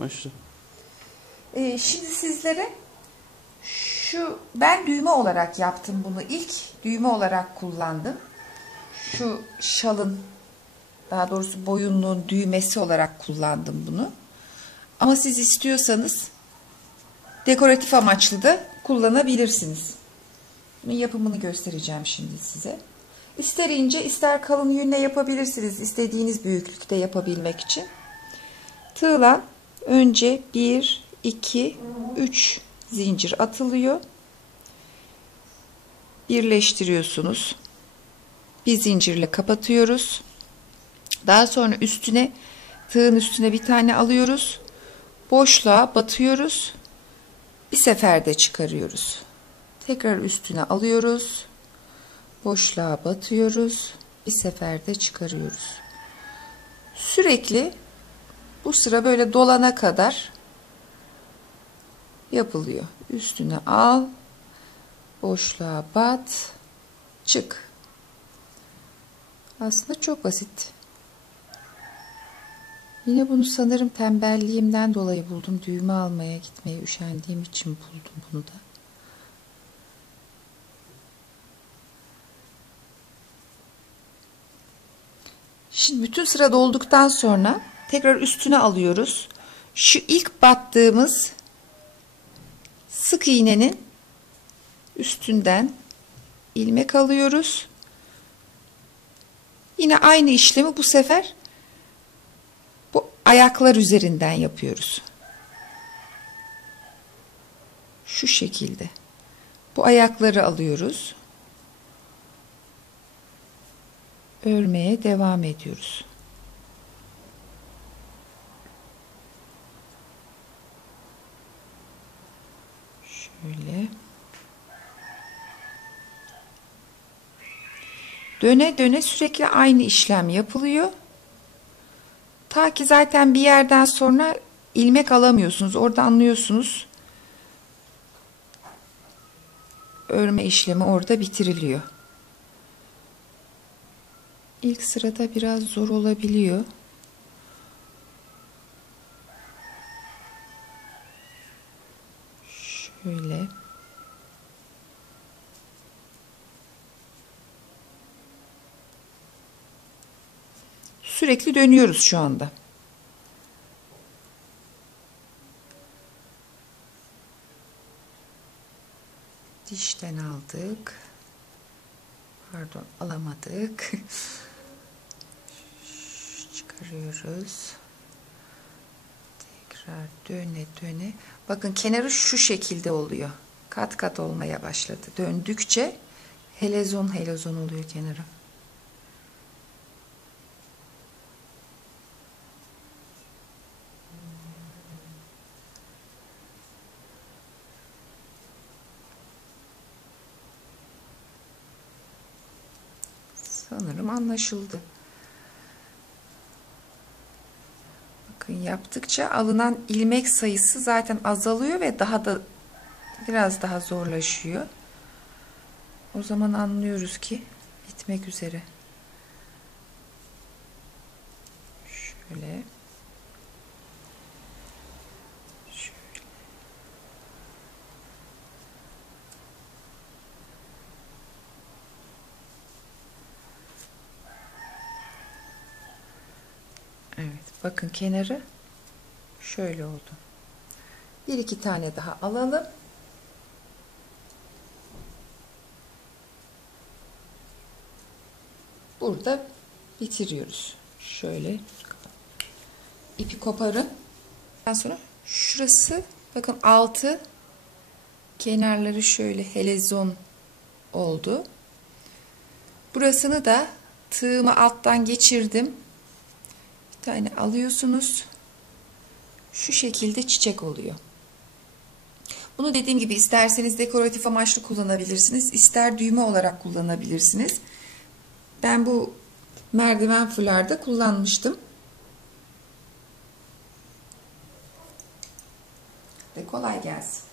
Başla. Ee, şimdi sizlere şu ben düğme olarak yaptım bunu ilk düğme olarak kullandım. Şu şalın daha doğrusu boyunluğun düğmesi olarak kullandım bunu. Ama siz istiyorsanız dekoratif amaçlı da kullanabilirsiniz. Bunun yapımını göstereceğim şimdi size. İster ince ister kalın yünle yapabilirsiniz. istediğiniz büyüklükte yapabilmek için. Tığla önce 1, 2, 3 zincir atılıyor. Birleştiriyorsunuz. Bir zincirle kapatıyoruz. Daha sonra üstüne tığın üstüne bir tane alıyoruz. Boşluğa batıyoruz. Bir seferde çıkarıyoruz. Tekrar üstüne alıyoruz. Boşluğa batıyoruz. Bir seferde çıkarıyoruz. Sürekli bu sıra böyle dolana kadar yapılıyor. Üstüne al. Boşluğa bat. Çık. Aslında çok basit. Yine bunu sanırım tembelliğimden dolayı buldum. Düğme almaya gitmeye üşendiğim için buldum bunu da. Şimdi bütün sıra dolduktan sonra tekrar üstüne alıyoruz. Şu ilk battığımız sık iğnenin üstünden ilmek alıyoruz. Yine aynı işlemi bu sefer bu ayaklar üzerinden yapıyoruz. Şu şekilde. Bu ayakları alıyoruz. Örmeye devam ediyoruz. Şöyle. Döne döne sürekli aynı işlem yapılıyor. Ta ki zaten bir yerden sonra ilmek alamıyorsunuz. Orada anlıyorsunuz. Örme işlemi orada bitiriliyor. İlk sırada biraz zor olabiliyor. Şöyle. Sürekli dönüyoruz şu anda. Dişten aldık. Pardon alamadık. Çıkarıyoruz. Tekrar döne döne. Bakın kenarı şu şekilde oluyor. Kat kat olmaya başladı. Döndükçe helezon helezon oluyor kenarı. Sanırım anlaşıldı. Bakın yaptıkça alınan ilmek sayısı zaten azalıyor ve daha da biraz daha zorlaşıyor. O zaman anlıyoruz ki bitmek üzere. Şöyle. Evet bakın kenarı şöyle oldu. Bir iki tane daha alalım. Burada bitiriyoruz. Şöyle ipi koparın. Daha sonra şurası bakın altı kenarları şöyle helezon oldu. Burasını da tığımı alttan geçirdim tane alıyorsunuz. Şu şekilde çiçek oluyor. Bunu dediğim gibi isterseniz dekoratif amaçlı kullanabilirsiniz. ister düğme olarak kullanabilirsiniz. Ben bu merdiven fularda kullanmıştım. Ve kolay gelsin.